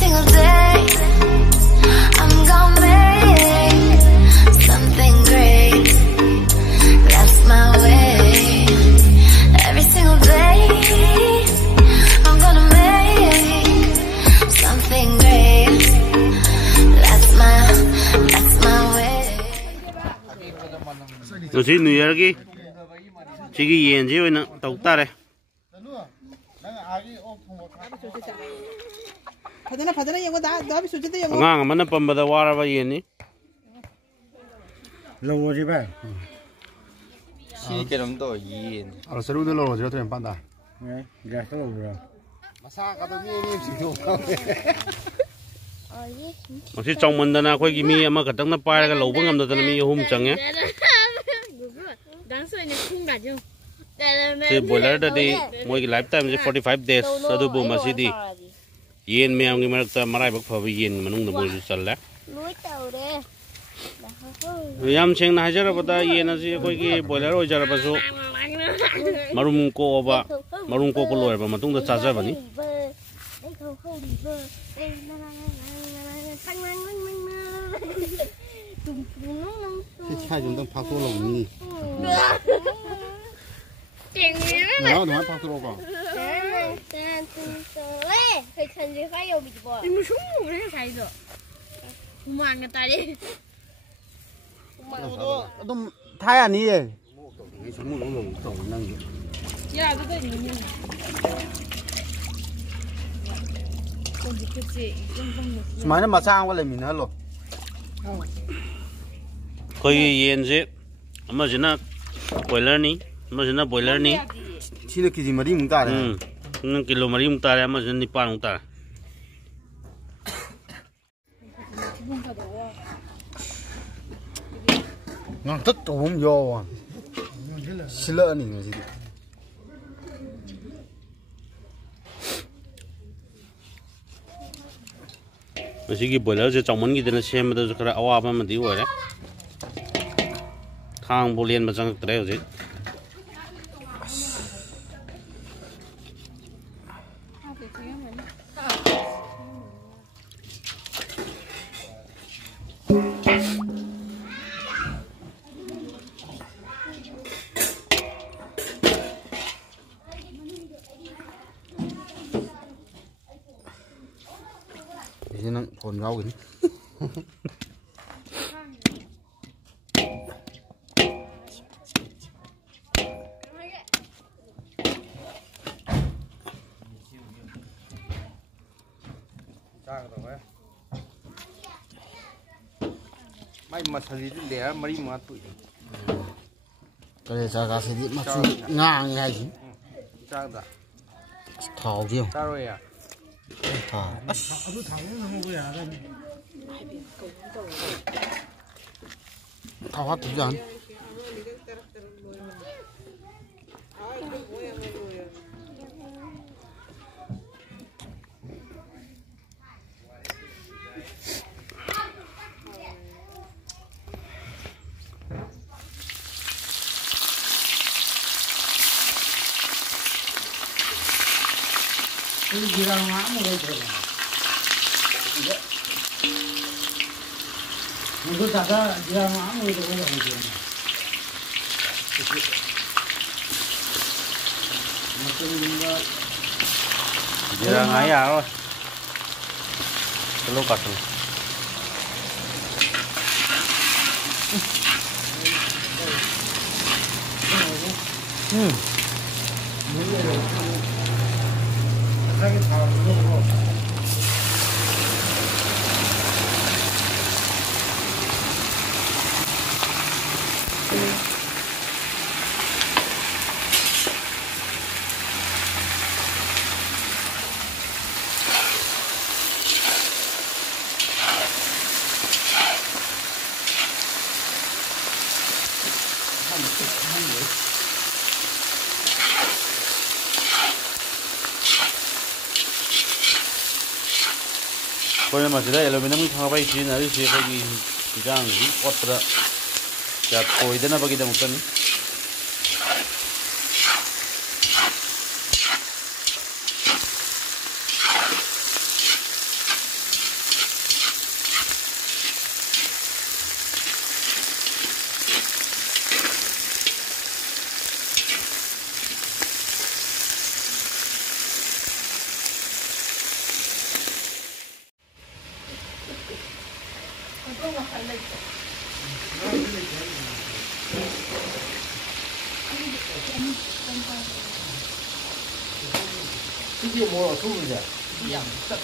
single day I'm gonna make something great. That's my way. Every single day I'm gonna make something great. That's my way. Nó chỉ New Year cái chỉ cái yên chứ vậy nè tàu ta đây ngang mà nó bấm vào đó vào yên đi lâu rồi vậy chỉ cái làm to yên ở sau đó lâu rồi thôi bạn ta ghé lâu rồi mà sao cái đó như chỉ không mà chỉ trong mình đó khơi cái mi mà cái tăng nó bay cái lẩu bưng ngâm đó là mi hôm chẳng nhé thì boiler đó đi mỗi cái lifetime là 45 days sau đó bù mà sẽ đi yên mèo người mà ta marai bốc phơi yên mà nung được mùi sẵn lẽ yam cheng na hajar bata yên là gì coi cái boiler rồi giờ là bao số marum ko lôi mà tung được charger vậy cái chúng ta phát số lồng đi nó phát số lồng 좀 타야 아니 mà nó mà sang qua lại mình hết rồi coi yên chứ mà chỉ là boiler ní mà chỉ là boiler ní chỉ là cái gì mà đi muốn ta đấy nó kilo mà đi muốn ta đấy mà chỉ là nipan muốn ta ngon tất cả không vô xin lỗi này gì mà cái boiler chứ trong món cái này xem mà tôi cái áo mà đi rồi đấy thang bô liên mà chẳng cái đấy rồi nó hồn rau kìa mấy mà thời gian để mấy mà tuổi cái này sao cái gì mà ngang ngay gì trang đã thảo chưa sao rồi à thảo thảo hết thời gian Ini girang mana itu? Untuk ada girang mana itu orang itu? Macam ini. giờ ngay à rồi lúc cắt rồi Lagi tahu dulu. coi mà chỉ đây là mình đang thang bay chín là chỉ phải cái trang gì quật ra chặt coi đến là bao nhiêu một cân 이게 뭐 숨으냐? 그냥 딱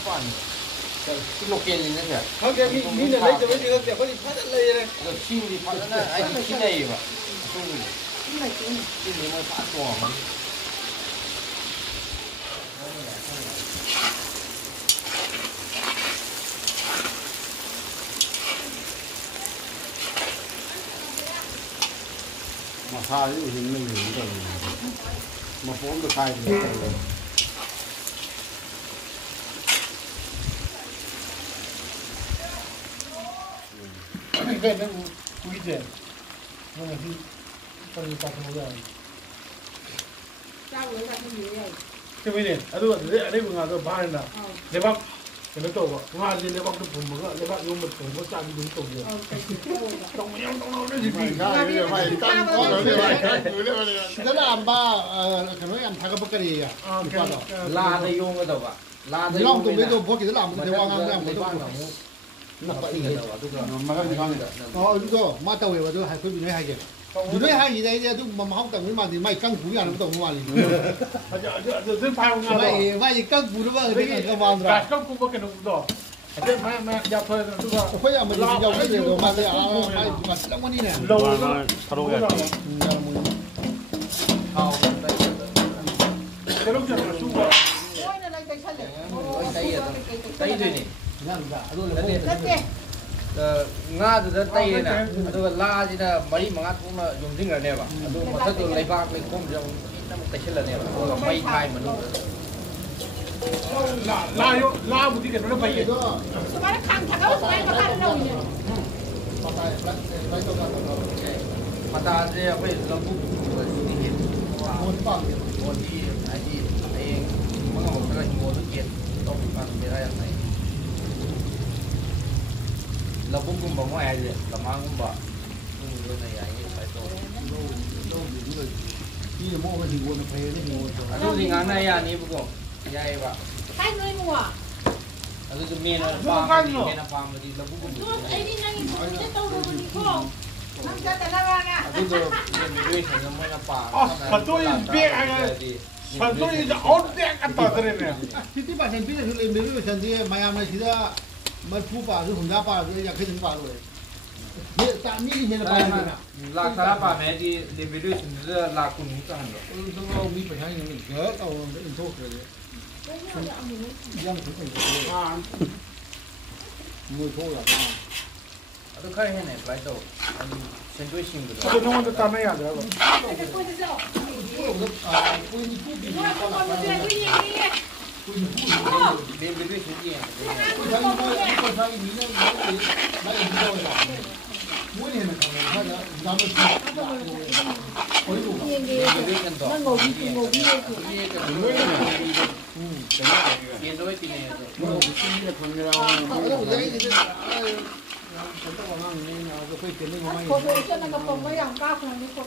로켓이네. 거기 니네 레이저 왜 지금 거기 파달래. 그 신이 파잖아. 아니 신이야 봐. 신이 뭐 파도. mà sai cái gì mình rồi mà phốn được sai thì cái nó quý tiền nhưng mà khi con đi tập nó rồi cái gì này ở đây vừa rồi ba này để bác cái nó tổ ngoài gì để bác được một cái để bác用một tổ nó sang đúng tổ rồi trong nhau trong nó gì mày căng có rồi thế là ba cái nói ăn thằng cái bắp cà ri à La đây用cái đâu ạ? La đây long tụng đấy rồi bố cái làm cái quang ăn cái quang nó phải cái đâu ạ? mà cái gì đúng rồi mà tàu về rồi hay cái hay cái dù đấy hay gì đây mà không cần mà thì mày căng cúi ăn nó tổng mà gì dân phao nga mày căng cúi nó mà cái cái vào rồi cả không có cái nó đó cái mà nhập thôi đúng không phải là mình giàu cái gì rồi mà mày mà sẽ không đi nè lâu 와, đó 나 바로 가야 돼. cái lúc giờ là xuống rồi Tây rồi này. Nga từ Tây này nè, rồi La thì là mấy mà Nga cũng là dùng tiếng là nè bà, rồi mà thật rồi lấy bạc lấy không dùng nó một cái là nè, rồi mấy thay mà luôn. la một cái nó phải Mà ta sẽ phải làm bút rồi đi hiện, một đi ai đi ai mà ngồi cái là ngồi được kiện,ต้องการไปได้ยังไงเราบุ้มบุ้มบอกว่าไอ้เนี่ยเรามาบุ้มบอกบุ้มด้วยในไอ้ไปโต đi mua cái gì mua nó phê nó mua อันนี้งานในอันนี้บุ้มใหญ่ป่ะ Hai người mua. อันนี้จะเมียนฟาร์มเมียนฟาร์มมาดีเราบุ้มบุ้ม Ấy đi nhanh đi cái tàu đồ đi không? Năm giờ tại là nè. อันนี้จะเมียนด้วยฉันจะไม่นับปาก mà tôi biết anh mà tôi ổn định cái tờ này nè thì bạn xem biết là lên đến rồi xem thì mày làm này chỉ là mày phu bà rồi hùng gia bà rồi nhà khi đến bà rồi hiện tại như hiện là bà này nè ลาคาราปาแม่ที่เดบิวต์ฉันจะลาคุณมุกกันหรอ ông bị phải hay mình nhớ tao để in thuốc rồi dân cũng phải người thôi là อันนี้ใครให้ไหนไปโตอันนี้ฉันด้วยชิมดู tôi không có tao này à được Cái cô sẽ dọn. quên đi thuốc đi Mua con một chuyện cái gì đi. เดบิวต์ฉันเอง cái con sai mình nó nó in thôi là muốn này mình phải là làm được ôi đủ เดบิวต์ฉันต่อ Nó ngồi đi ngồi đi. เรียนด้วยปีนี้ Cô sẽ cho nó cầm với dòng cao không đi cô.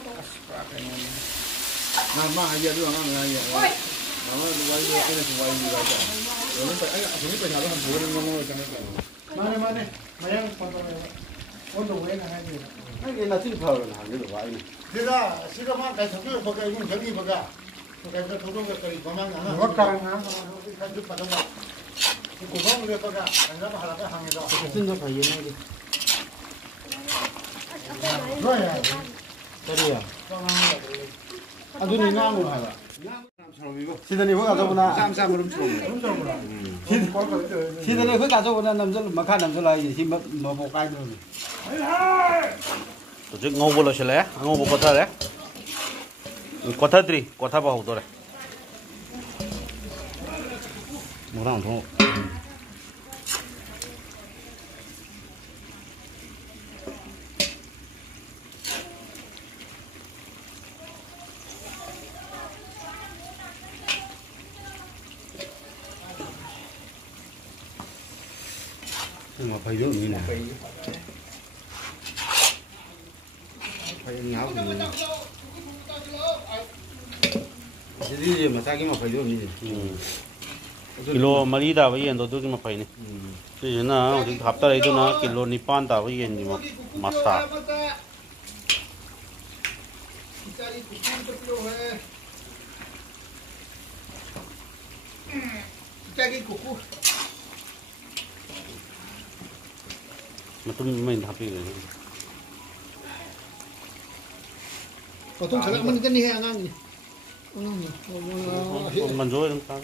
mà giờ đưa ngang này giờ Ôi. nó quay cái này quay như vậy rồi nó phải ấy chúng phải nào nó thành phố nó ngồi trong cái mà này mày ăn con tao này con đồ ấy là hay gì cái là xin thờ là hàng cái đồ vậy thế ra xin ra mà cái thằng kia có cái muốn cái gì bữa cái thủ tục cái có mang hả có càng hả cái giúp vào đâu cái cổ phong được có cả anh ra là cái hàng này rồi xin nó phải gì này đi rồi à cái gì à tôi nhìn ngang luôn hả 시드니 회가 저보나 쌈쌈으로 좀 시드니 회가 저보나 남들 막하 남들 아이 힘뭐 가이 그러니 tổ chức ngô bồ lô xí ngô bồ quạt đấy quạt tri quạt bao hậu rồi một thằng thôi mà phải vô như này phải ngáo cái gì mà sao cái mà phải vô như này kilo mari da vậy endo tu cái mà phải này thì na thì hấp tới đây na kilo nipan da vậy nhưng mà masa cái cục cua mà tôm mình hấp đi rồi còn tôm salad mình cái này ngang gì mình rồi không sao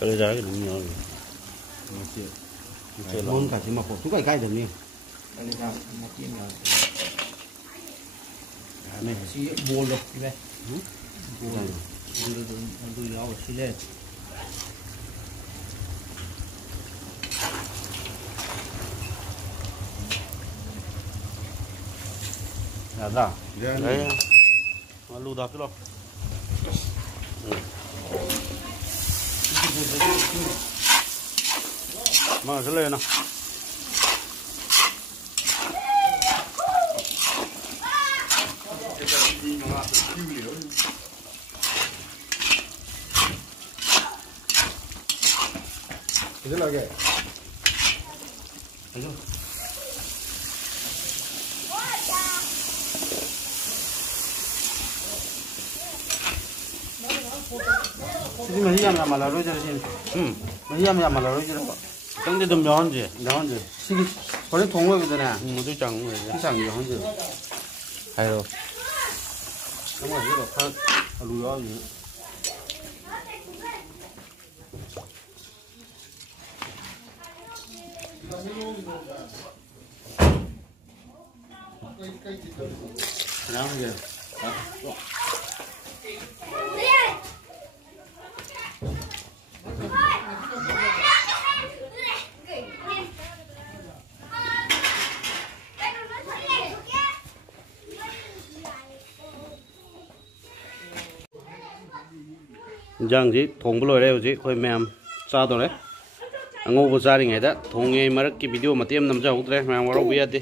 cái giá cái đúng nhau rồi môn cả chỉ mà phổ chút cái được nhỉ Đây là một cái này xí buồn rồi đi về tôi nó xí lên đó đấy nó lưu đó cái lo mà sẽ lên nào thế là cái 지금 이야기야 말로 저러신 이야기야 말로 저러 근데 좀 명언지 시기 원래 동호회거든 모두 장 시장 명언지 아유 정말 이거 다 루야 그냥 이제 Giang gì thùng bồi đây gì khơi mềm sao rồi đấy ngô bột ra thì ngày đó thùng nghe mà cái video mà tiêm nằm trong đấy mềm vào đâu biết đi